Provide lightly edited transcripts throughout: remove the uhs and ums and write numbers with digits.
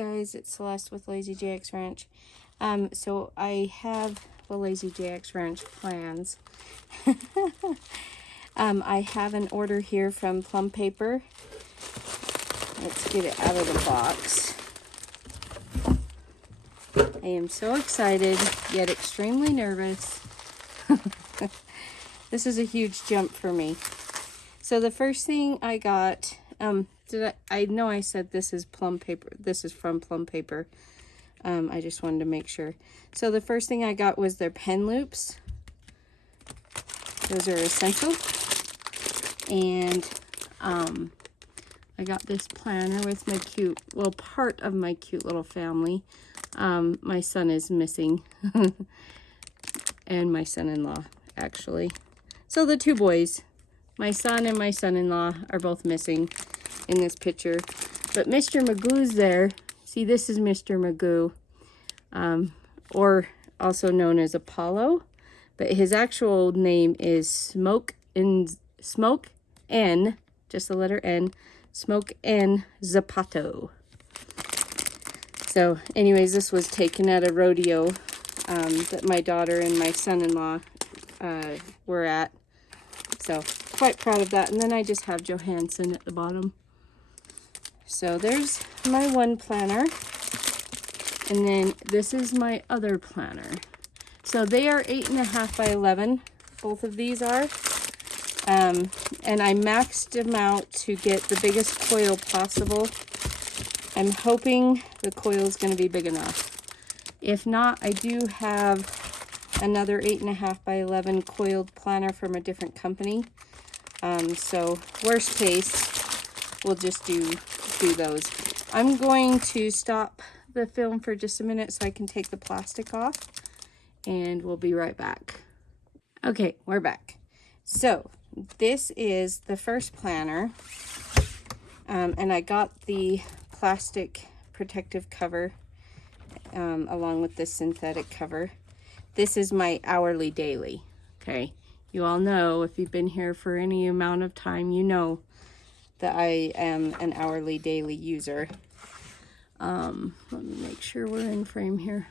guys, it's Celeste with Lazy JX Ranch. So I have the Lazy JX Ranch plans. I have an order here from Plum Paper. Let's get it out of the box. I am so excited, yet extremely nervous. This is a huge jump for me. So the first thing I got, I know I said this is Plum Paper. This is from Plum Paper. I just wanted to make sure. So the first thing I got was their pen loops. Those are essential. And I got this planner with my cute, well, part of my cute little family. My son is missing. And my son-in-law, actually. So the two boys, my son and my son-in-law, are both missing in this picture. But Mr. Magoo's there. See, this is Mr. Magoo, or also known as Apollo. But his actual name is Smoke N, just the letter N, Smoke N Zapato. So anyways, this was taken at a rodeo that my daughter and my son-in-law were at. So quite proud of that. And then I just have Johansson at the bottom. So there's my one planner. And then this is my other planner. So they are 8.5 by 11. Both of these are. And I maxed them out to get the biggest coil possible. I'm hoping the coil is going to be big enough. If not, I do have another 8.5 by 11 coiled planner from a different company. So worst case, we'll just do those. I'm going to stop the film for just a minute so I can take the plastic off, and we'll be right back. Okay, we're back. So this is the first planner, and I got the plastic protective cover along with the synthetic cover. This is my hourly daily. Okay, you all know, if you've been here for any amount of time, you know that I am an hourly daily user. Let me make sure we're in frame here.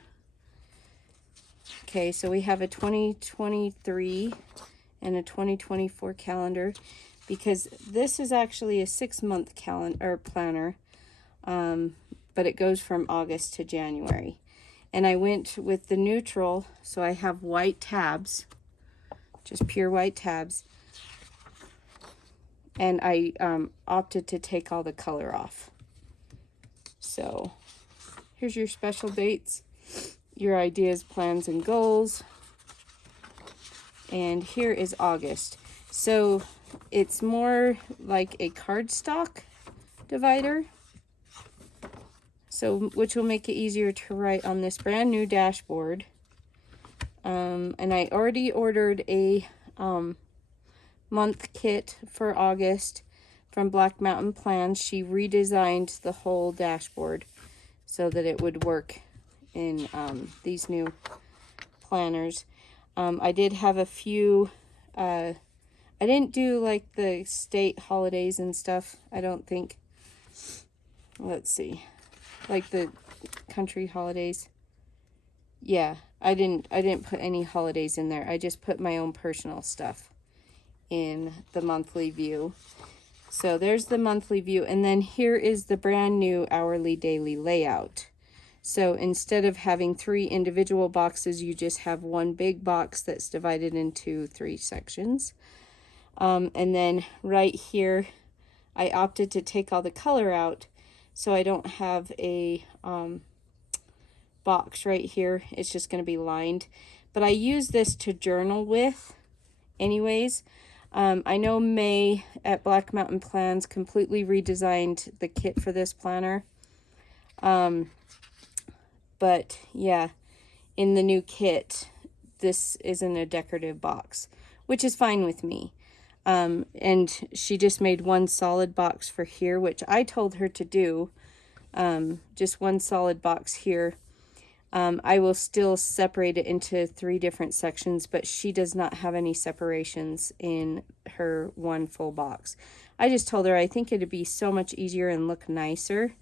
Okay, so we have a 2023 and a 2024 calendar, because this is actually a 6-month calendar or planner, but it goes from August to January. And I went with the neutral, so I have white tabs, just pure white tabs. And I opted to take all the color off. So here's your special dates, your ideas, plans, and goals. And here is August. So it's more like a cardstock divider. So, which will make it easier to write on this brand new dashboard. And I already ordered a month kit for August from Black Mountain Plans. She redesigned the whole dashboard so that it would work in these new planners. I did have a few, I didn't do like the state holidays and stuff, I don't think. Let's see. Like the country holidays. Yeah, I didn't put any holidays in there. I just put my own personal stuff in the monthly view. So there's the monthly view, and then here is the brand new hourly daily layout. So instead of having 3 individual boxes, you just have one big box that's divided into 3 sections. And then right here, I opted to take all the color out, so I don't have a box right here. It's just going to be lined. But I use this to journal with anyways. I know May at Black Mountain Plans completely redesigned the kit for this planner. But yeah, in the new kit, this isn't a decorative box, which is fine with me. And she just made one solid box for here, which I told her to do. Just one solid box here. I will still separate it into 3 different sections, but she does not have any separations in her one full box. I just told her I think it'd be so much easier and look nicer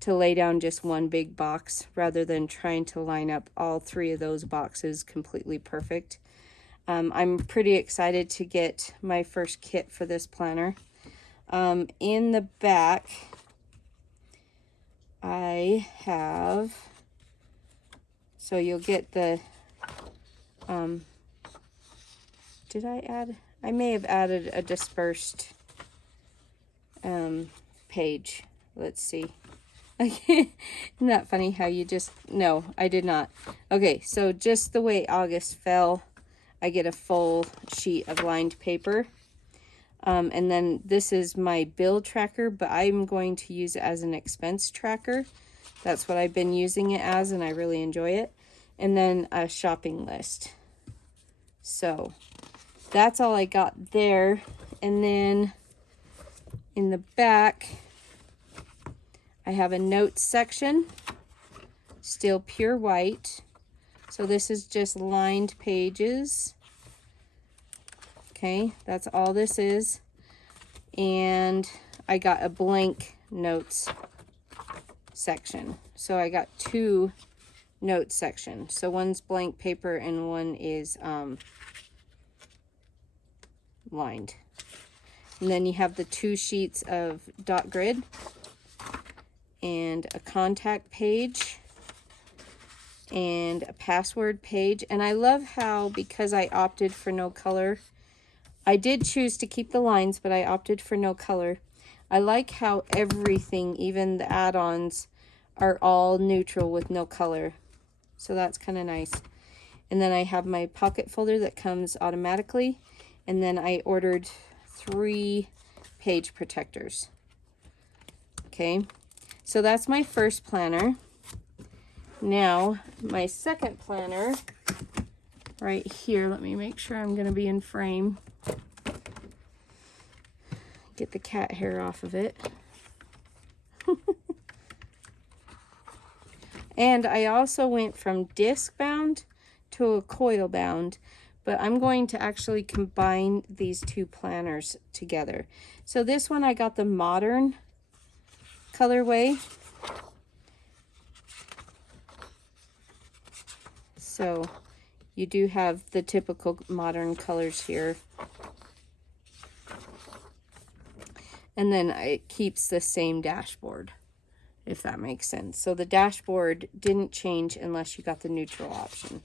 to lay down just one big box rather than trying to line up all 3 of those boxes completely perfect. I'm pretty excited to get my first kit for this planner. In the back, I have, so you'll get the, did I add? I may have added a dispersed page. Let's see. Isn't that funny how you just, no, I did not. Okay, so just the way August fell, I get a full sheet of lined paper. And then this is my bill tracker, but I'm going to use it as an expense tracker. That's what I've been using it as, and I really enjoy it. And then a shopping list. So that's all I got there. And then in the back, I have a notes section, still pure white. So this is just lined pages. Okay, that's all this is. And I got a blank notes section. So I got 2 notes sections. So one's blank paper and one is lined. And then you have the 2 sheets of dot grid and a contact page and a password page. And I love how, because I opted for no color, I did choose to keep the lines, but I opted for no color. I like how everything, even the add-ons, are all neutral with no color. So that's kind of nice. And then I have my pocket folder that comes automatically. And then I ordered 3 page protectors. Okay, so that's my first planner. Now, my second planner, right here, let me make sure I'm going to be in frame. Get the cat hair off of it. And I also went from disc bound to a coil bound, but I'm going to actually combine these 2 planners together. So this one, I got the modern colorway. So you do have the typical modern colors here. And then it keeps the same dashboard, if that makes sense. So the dashboard didn't change unless you got the neutral option.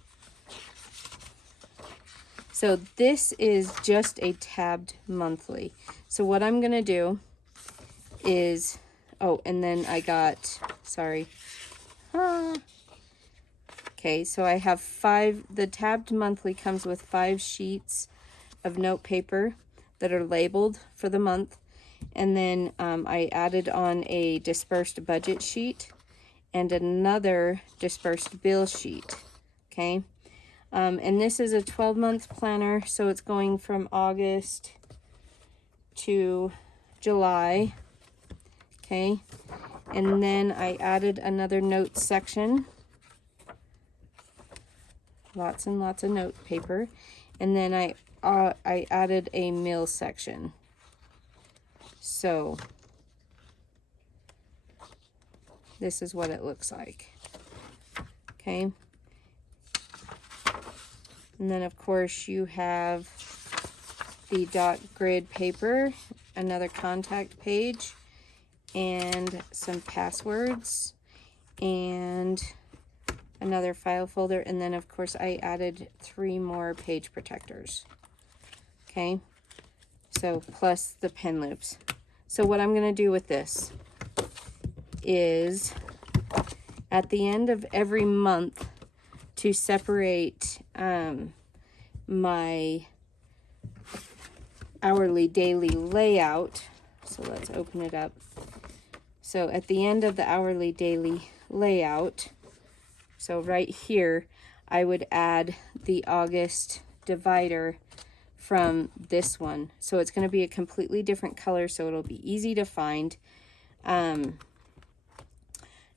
So this is just a tabbed monthly. So what I'm going to do is, oh, and then I got, sorry. Okay, so I have 5, the tabbed monthly comes with 5 sheets of note paper that are labeled for the month. And then I added on a dispersed budget sheet and another dispersed bill sheet. Okay, and this is a 12-month planner, so it's going from August to July. Okay, and then I added another notes section. Lots and lots of note paper. And then I added a mill section. So this is what it looks like. Okay. And then of course you have the dot grid paper, another contact page, and some passwords, and another file folder. And then of course I added 3 more page protectors. Okay. So plus the pen loops. So what I'm going to do with this is at the end of every month, to separate my hourly daily layout. So let's open it up. So at the end of the hourly daily layout, so right here, I would add the August divider from this one. So it's going to be a completely different color, so it'll be easy to find. And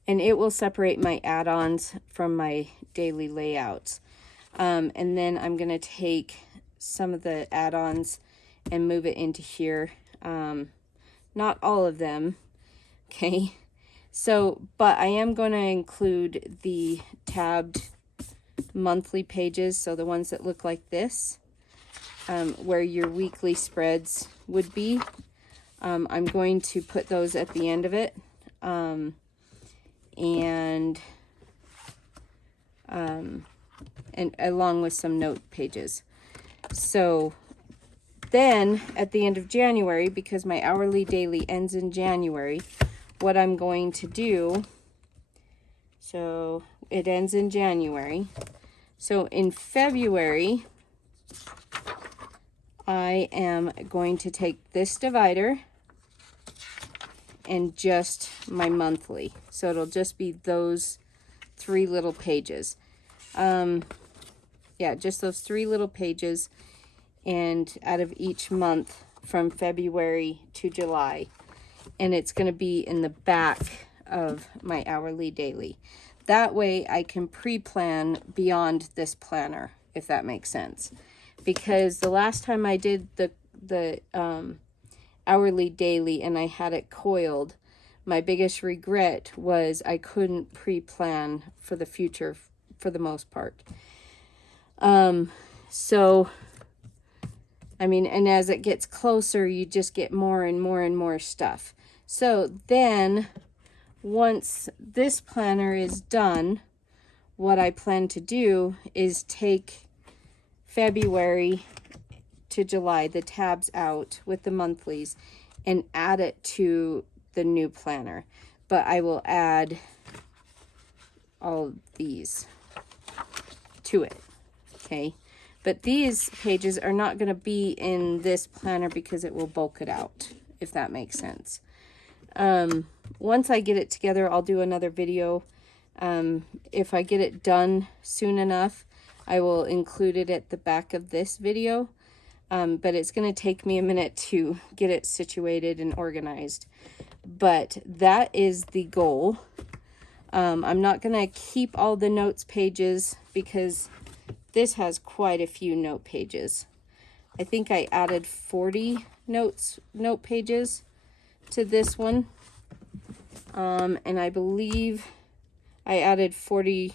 it will separate my add-ons from my daily layouts. And then I'm going to take some of the add-ons and move it into here. Not all of them. Okay. So, but I am going to include the tabbed monthly pages, so the ones that look like this, where your weekly spreads would be. I'm going to put those at the end of it, and along with some note pages. So then at the end of January, because my hourly daily ends in January, what I'm going to do, so it ends in January. So in February, I am going to take this divider and just my monthly. So it'll just be those 3 little pages. Yeah, just those 3 little pages, and out of each month from February to July. And it's going to be in the back of my hourly daily. That way I can pre-plan beyond this planner, if that makes sense. Because the last time I did the hourly daily and I had it coiled, my biggest regret was I couldn't pre-plan for the future for the most part. So, I mean, and as it gets closer, you just get more and more and more stuff. So then, once this planner is done, what I plan to do is take February to July, the tabs out with the monthlies, and add it to the new planner. But I will add all these to it, okay? But these pages are not going to be in this planner because it will bulk it out, if that makes sense. Once I get it together, I'll do another video. If I get it done soon enough, I will include it at the back of this video. But it's going to take me a minute to get it situated and organized. But that is the goal. I'm not going to keep all the notes pages because this has quite a few note pages. I think I added 40 note pages to this one. And I believe I added 40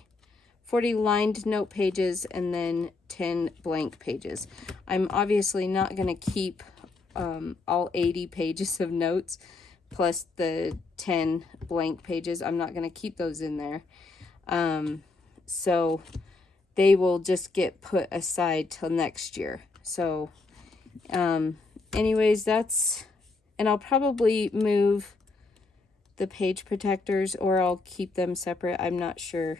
lined note pages and then 10 blank pages. I'm obviously not going to keep all 80 pages of notes plus the 10 blank pages. I'm not going to keep those in there. So they will just get put aside till next year. So anyways, that's, and I'll probably move the page protectors or I'll keep them separate. I'm not sure.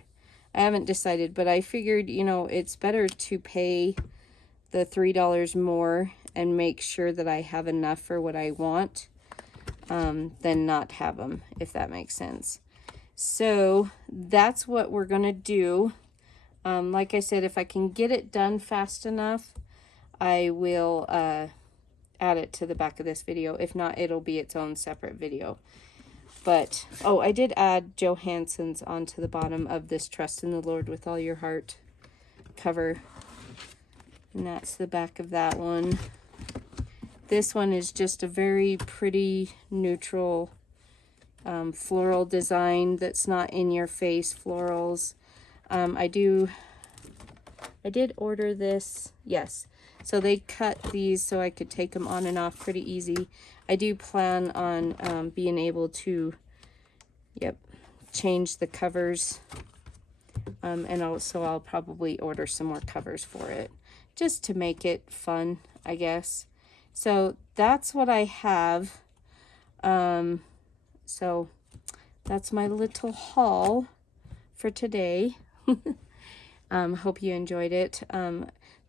I haven't decided, but I figured, you know, it's better to pay the $3 more and make sure that I have enough for what I want than not have them, if that makes sense. So that's what we're going to do. Like I said, if I can get it done fast enough, I will add it to the back of this video. If not, it'll be its own separate video. But, oh, I did add Johansson's onto the bottom of this Trust in the Lord with All Your Heart cover. And that's the back of that one. This one is just a very pretty, neutral, floral design that's not in your face florals. I did order this, yes. So they cut these so I could take them on and off pretty easy. I do plan on being able to, change the covers. And also I'll probably order some more covers for it, just to make it fun, I guess. So that's what I have. So that's my little haul for today. Hope you enjoyed it.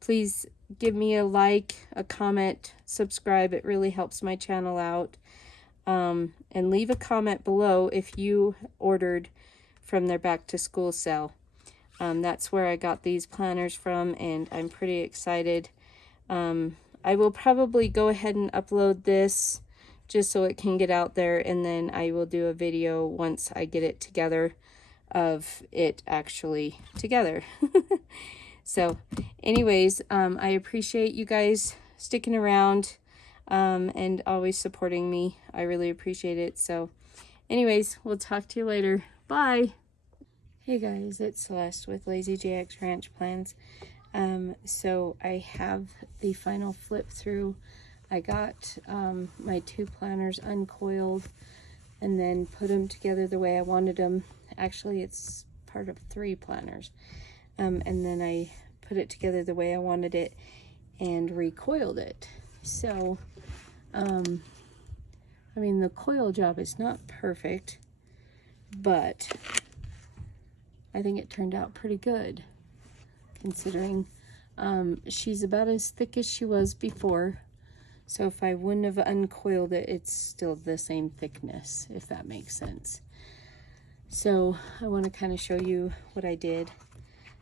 Please give me a like, a comment, subscribe. It really helps my channel out. And leave a comment below if you ordered from their back to school sale. That's where I got these planners from, and I'm pretty excited. I will probably go ahead and upload this just so it can get out there, and then I will do a video once I get it together of it actually together. So anyways, I appreciate you guys sticking around and always supporting me. I really appreciate it. So anyways, we'll talk to you later. Bye. Hey guys, it's Celeste with Lazy JX Ranch Plans. So I have the final flip through. I got my 2 planners uncoiled and then put them together the way I wanted them. Actually, it's part of 3 planners. And then I put it together the way I wanted it and recoiled it. So, I mean, the coil job is not perfect, but I think it turned out pretty good, considering she's about as thick as she was before. So if I wouldn't have uncoiled it, it's still the same thickness, if that makes sense. So I want to kind of show you what I did.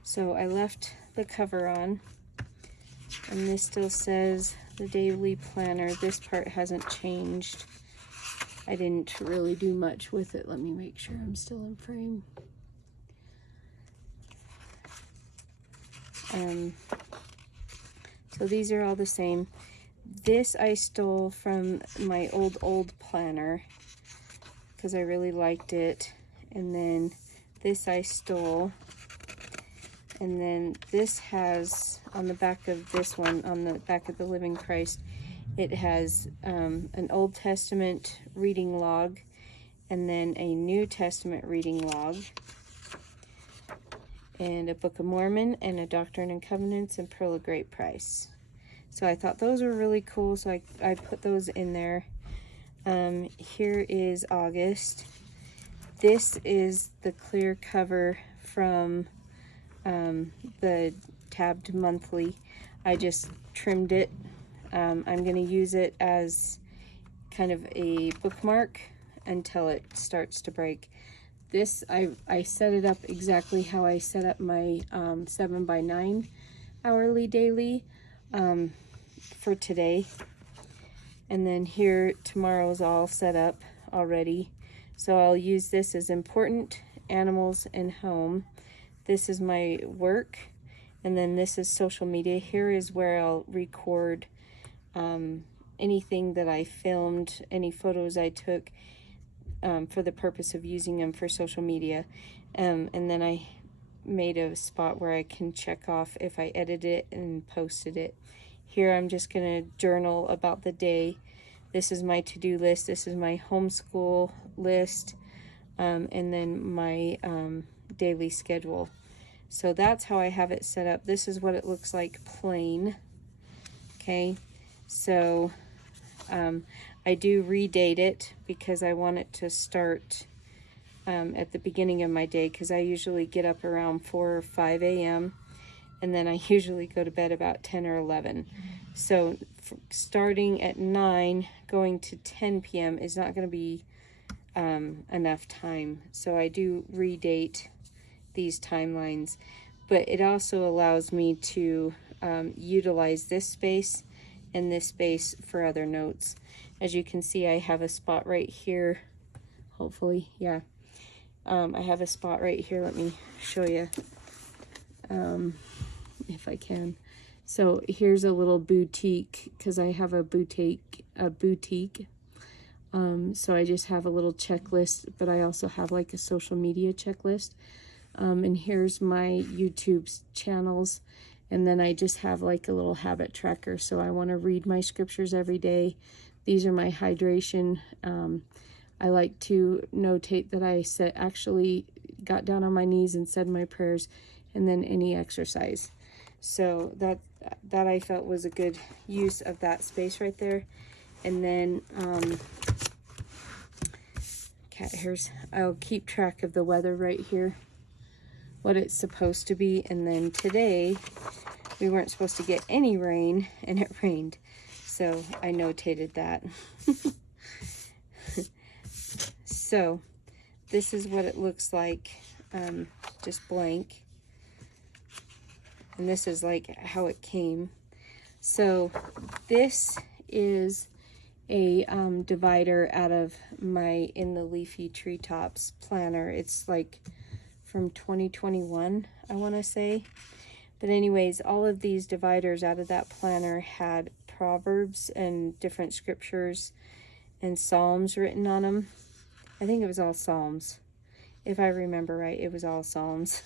So I left the cover on, and this still says the daily planner. This part hasn't changed. I didn't really do much with it. Let me make sure I'm still in frame. So these are all the same. This I stole from my old planner because I really liked it. And then this I stole. And then this has, on the back of this one, on the back of the Living Christ, it has an Old Testament reading log and then a New Testament reading log, and a Book of Mormon, and a Doctrine and Covenants, and Pearl of Great Price. So I thought those were really cool, so I put those in there. Here is August. This is the clear cover from the tabbed monthly. I just trimmed it. I'm going to use it as kind of a bookmark until it starts to break. This, I set it up exactly how I set up my 7x9 hourly daily for today. And then here, tomorrow's all set up already. So I'll use this as important, animals, and home. This is my work. And then this is social media. Here is where I'll record anything that I filmed, any photos I took, for the purpose of using them for social media. And then I made a spot where I can check off if I edited it and posted it. Here I'm just going to journal about the day. This is my to-do list. This is my homeschool list. And then my daily schedule. So that's how I have it set up. This is what it looks like plain. Okay, so I do redate it because I want it to start at the beginning of my day, because I usually get up around 4 or 5 a.m. and then I usually go to bed about 10 or 11. So starting at 9 going to 10 p.m. is not going to be enough time. So I do redate these timelines, but it also allows me to utilize this space and this space for other notes. As you can see, I have a spot right here. Hopefully, yeah. I have a spot right here. Let me show you if I can. So here's a little boutique, because I have a boutique. So I just have a little checklist, but I also have like a social media checklist. And here's my YouTube channels. And then I just have like a little habit tracker. So I want to read my scriptures every day. These are my hydration. I like to notate that I actually got down on my knees and said my prayers, and then any exercise. So that I felt was a good use of that space right there. And then cat hairs. I'll keep track of the weather right here, what it's supposed to be. And then today we weren't supposed to get any rain, and it rained, so I notated that. So this is what it looks like, just blank, and this is like how it came. So this is a divider out of my In the Leafy Treetops planner. It's like from 2021, I want to say. But anyways, all of these dividers out of that planner had Proverbs and different scriptures and Psalms written on them. I think it was all Psalms. If I remember right, it was all Psalms.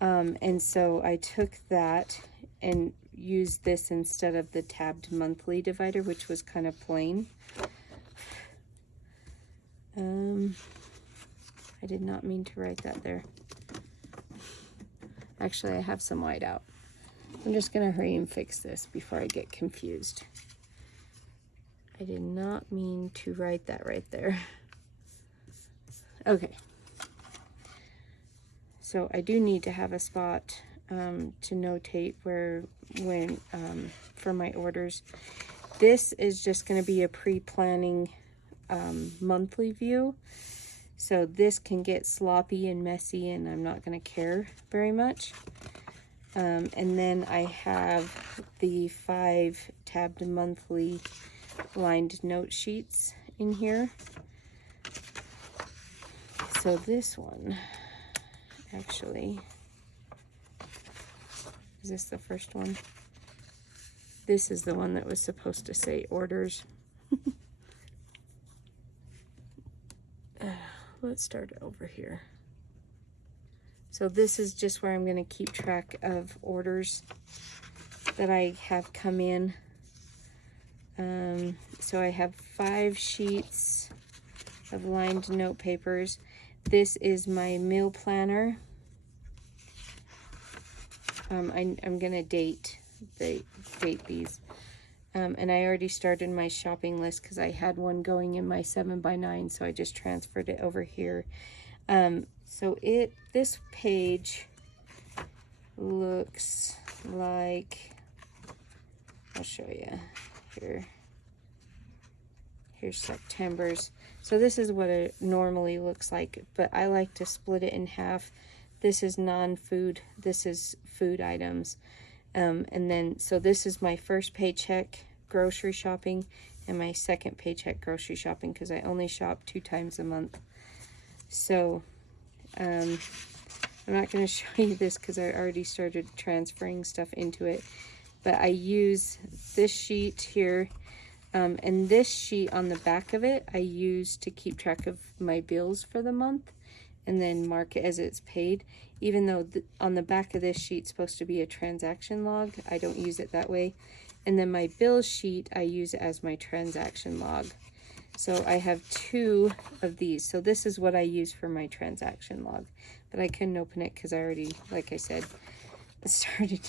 And so I took that and used this instead of the tabbed monthly divider, which was kind of plain. I did not mean to write that there. Actually, I have some white out. I'm just gonna hurry and fix this before I get confused. I did not mean to write that right there. Okay. So I do need to have a spot to notate when for my orders. This is just going to be a pre-planning monthly view. So this can get sloppy and messy, and I'm not going to care very much. And then I have the 5 tabbed monthly lined note sheets in here. So this one, actually, is this the first one? This is the one that was supposed to say orders. Let's start over here. So this is just where I'm going to keep track of orders that I have come in. So I have 5 sheets of lined note papers. This is my meal planner. I'm gonna date these. And I already started my shopping list because I had one going in my 7x9, so I just transferred it over here. So this page looks like, I'll show you here. Here's September's. So this is what it normally looks like, but I like to split it in half. This is non-food, this is food items. And then, so this is my first paycheck grocery shopping and my second paycheck grocery shopping, because I only shop 2 times a month. So I'm not going to show you this because I already started transferring stuff into it, but I use this sheet here. And this sheet on the back of it, I use to keep track of my bills for the month and then mark it as it's paid. Even though on the back of this sheet is supposed to be a transaction log, I don't use it that way. And then my bills sheet, I use it as my transaction log. So I have 2 of these. So this is what I use for my transaction log. But I couldn't open it because I already, like I said, started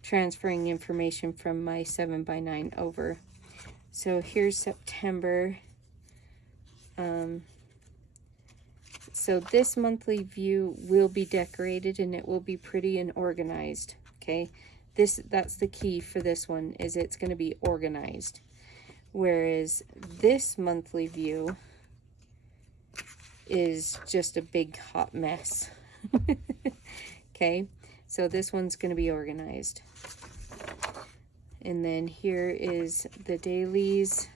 transferring information from my 7x9 over. So here's September. So this monthly view will be decorated and it will be pretty and organized. Okay, that's the key for this one, is it's going to be organized. Whereas this monthly view is just a big hot mess. Okay, so this one's going to be organized. And then here is the dailies.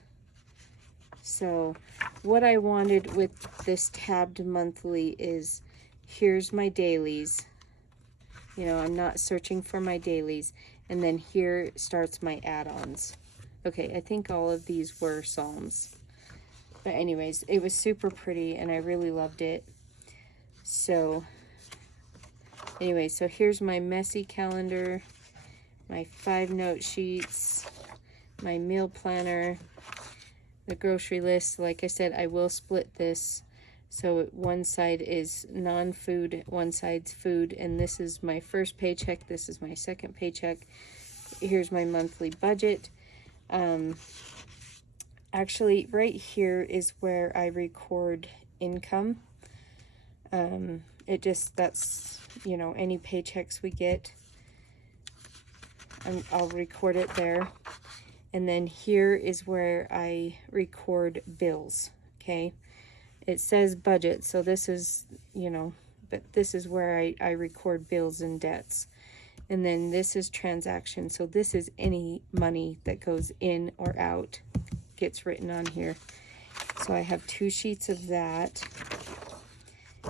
So what I wanted with this tabbed monthly is, here's my dailies. You know, I'm not searching for my dailies. And then here starts my add-ons. Okay, I think all of these were Psalms. But anyways, it was super pretty and I really loved it. So anyway, so here's my messy calendar, my 5 note sheets, my meal planner, the grocery list. Like I said, I will split this. So one side is non-food, one side's food, and this is my first paycheck, this is my second paycheck. Here's my monthly budget. Actually, right here is where I record income. That's, you know, any paychecks we get, I'll record it there. And then here is where I record bills, okay? It says budget, so this is, you know, but this is where I record bills and debts. And then this is transaction, so this is any money that goes in or out, gets written on here. So I have 2 sheets of that.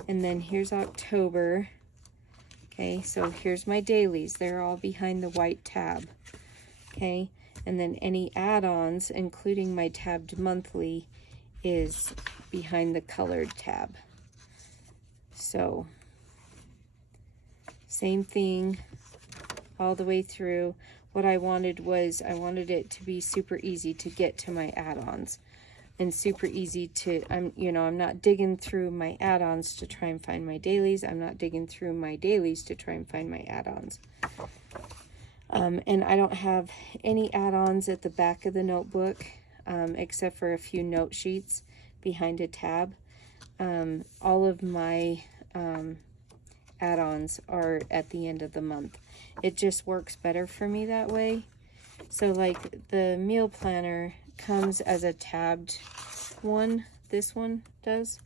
And then here's October. Okay, so here's my dailies. They're all behind the white tab. Okay, and then any add-ons, including my tabbed monthly, is behind the colored tab. So same thing all the way through. What I wanted was, I wanted it to be super easy to get to my add-ons, and super easy to, I'm not digging through my add-ons to try and find my dailies. I'm not digging through my dailies to try and find my add-ons. And I don't have any add-ons at the back of the notebook, except for a few note sheets behind a tab. All of my add-ons are at the end of the month. It just works better for me that way. So like the meal planner comes as a tabbed one. This one does.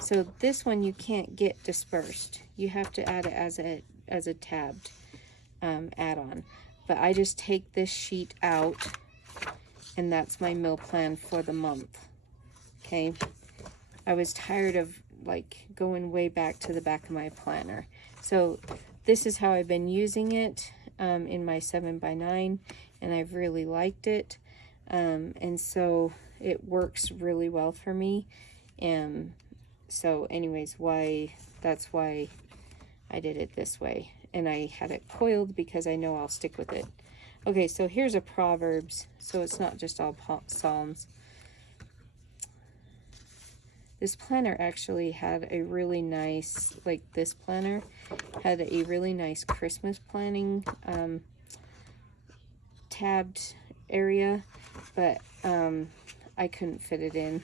So this one you can't get dispersed. You have to add it as a tabbed add-on. But I just take this sheet out, and that's my meal plan for the month. Okay. I was tired of like going way back to the back of my planner. So this is how I've been using it in my 7x9, and I've really liked it. And so it works really well for me. So anyways, that's why I did it this way. And I had it coiled because I know I'll stick with it. Okay, so here's a Proverbs, so it's not just all Psalms. This planner actually had a really nice, like this planner had a really nice Christmas planning tabbed area, but I couldn't fit it in.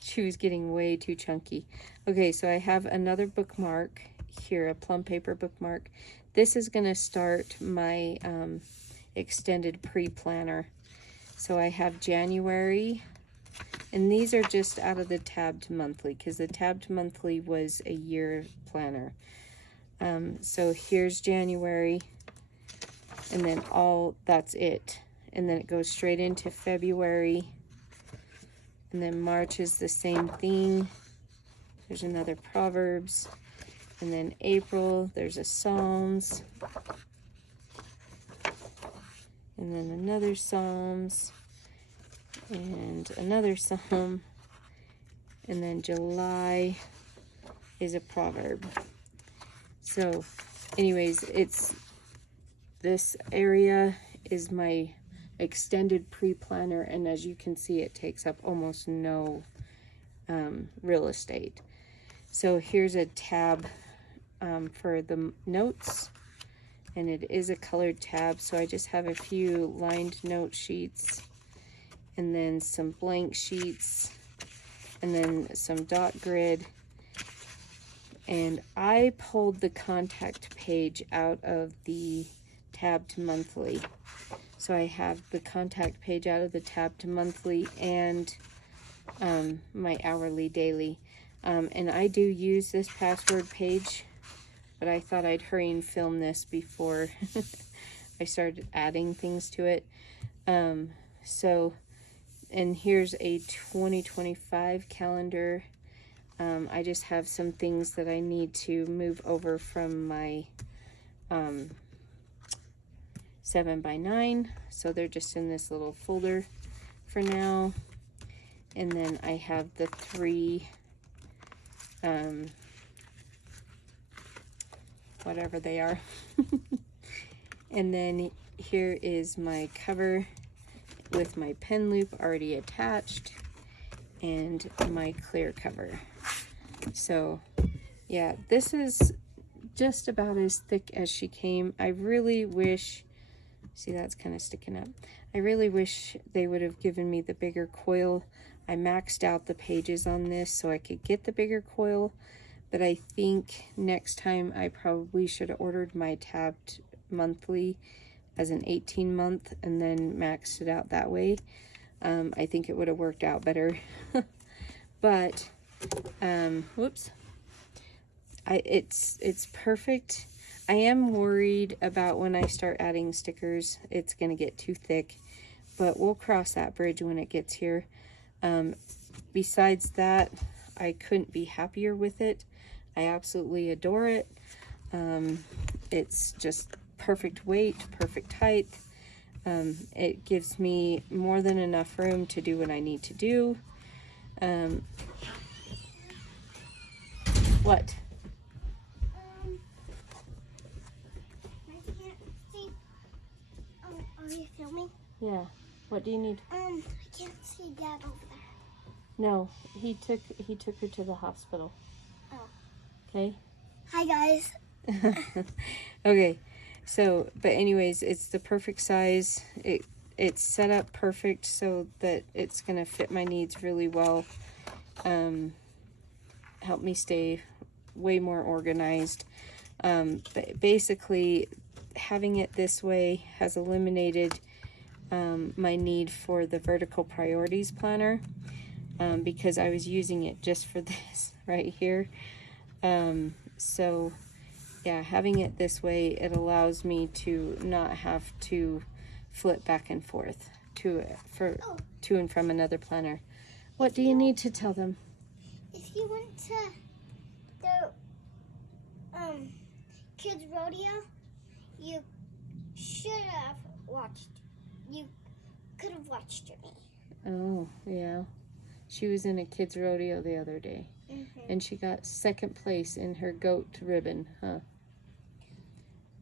She was getting way too chunky. Okay, so I have another bookmark here, a Plum Paper bookmark. This is going to start my extended pre-planner. So I have January, and these are just out of the tabbed monthly, because the tabbed monthly was a year planner. So here's January, and then that's it. And then it goes straight into February. And then March is the same thing. There's another Proverbs. And then April, there's a Psalms. And then another Psalms. And another Psalm. And then July is a proverb. So anyways, this area is my extended pre-planner, and as you can see, it takes up almost no real estate. So here's a tab for the notes, and it is a colored tab, so I just have a few lined note sheets, and then some blank sheets, and then some dot grid. And I pulled the contact page out of the tabbed monthly. So I have the contact page out of the tabbed monthly and my hourly daily. And I do use this password page, but I thought I'd hurry and film this before I started adding things to it. So, and here's a 2025 calendar. I just have some things that I need to move over from my 7x9, so they're just in this little folder for now. And then I have the 3 whatever they are. And then here is my cover with my pen loop already attached, and my clear cover. So yeah, this is just about as thick as she came. I really wish, see, that's kind of sticking up. I really wish they would have given me the bigger coil. I maxed out the pages on this so I could get the bigger coil, but I think next time I probably should have ordered my tabbed monthly as an 18-month and then maxed it out that way. I think it would have worked out better. But whoops, it's perfect. I am worried about when I start adding stickers, it's gonna get too thick, but we'll cross that bridge when it gets here. Besides that, I couldn't be happier with it. I absolutely adore it. It's just perfect weight, perfect height. It gives me more than enough room to do what I need to do. What? I can't see. Oh, are you filming? Yeah. What do you need? I can't see Dad over there. No, he took her to the hospital. Oh. Okay. Hi guys. Okay. So, but anyways, it's the perfect size. It's set up perfect so that it's gonna fit my needs really well. Help me stay way more organized. But basically, having it this way has eliminated my need for the vertical priorities planner, because I was using it just for this right here. So yeah, having it this way, it allows me to not have to flip back and forth to and from another planner. What do you need to tell them? If you went to the kids rodeo, you should have watched. You could have watched me. Oh, yeah. She was in a kids rodeo the other day, and she got second place in her goat ribbon, huh?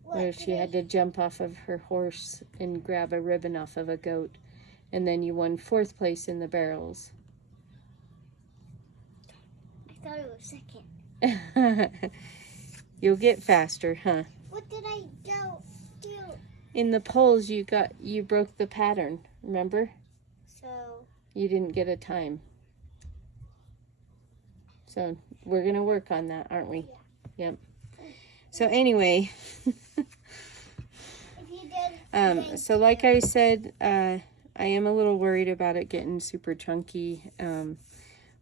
Where she had to jump off of her horse and grab a ribbon off of a goat, and then you won 4th place in the barrels. I thought it was 2nd. You'll get faster, huh? What did I do? In the polls, you broke the pattern, remember? So You didn't get a time. So we're gonna work on that, aren't we? yeah. Yep. So anyway, If you did, so like I said, I am a little worried about it getting super chunky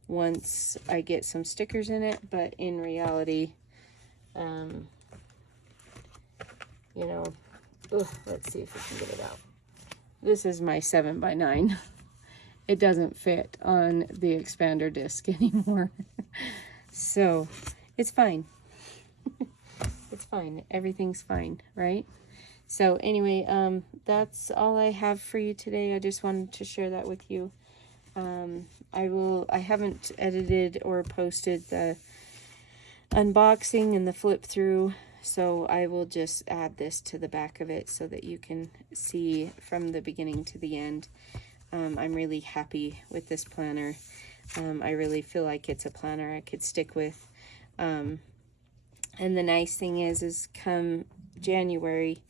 once I get some stickers in it, but in reality, you know, let's see if we can get it out. This is my 7x9. It doesn't fit on the expander disc anymore. So it's fine. It's fine. Everything's fine, right? So anyway, that's all I have for you today. I just wanted to share that with you. I haven't edited or posted the unboxing and the flip through, so I will just add this to the back of it so that you can see from the beginning to the end. I'm really happy with this planner. I really feel like it's a planner I could stick with. And the nice thing is come January,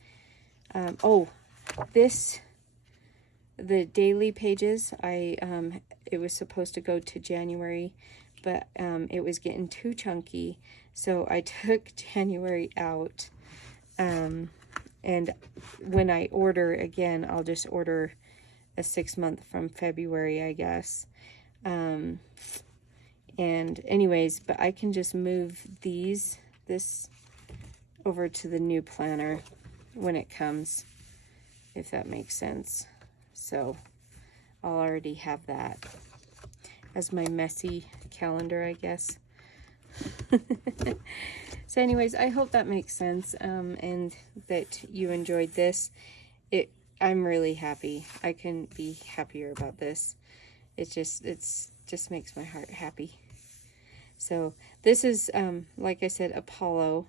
the daily pages, it was supposed to go to January, but it was getting too chunky, so I took January out. And when I order again, I'll just order a 6-month from February, I guess. And anyways, but I can just move this over to the new planner when it comes, if that makes sense. So I'll already have that as my messy calendar, I guess. So anyways, I hope that makes sense, and that you enjoyed this. I'm really happy. I couldn't be happier about this. It just makes my heart happy. So this is, like I said, Apollo,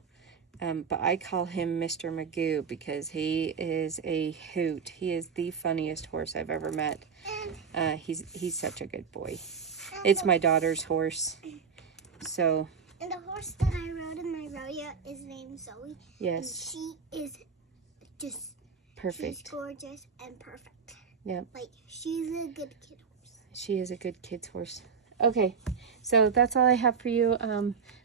but I call him Mr. Magoo because he is a hoot. He is the funniest horse I've ever met. He's such a good boy. It's my daughter's horse. So. And the horse that I rode in my rodeo is named Zoe. Yes. And she is just perfect. She's gorgeous and perfect. Yep. Like, she's a good kid horse. She is a good kid's horse. Okay, so that's all I have for you.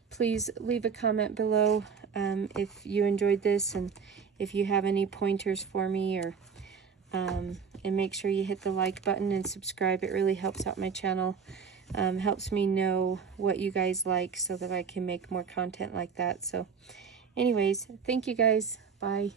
Please leave a comment below if you enjoyed this, and if you have any pointers for me, or and make sure you hit the like button and subscribe. It really helps out my channel. Helps me know what you guys like so that I can make more content like that. So anyways, thank you guys. Bye.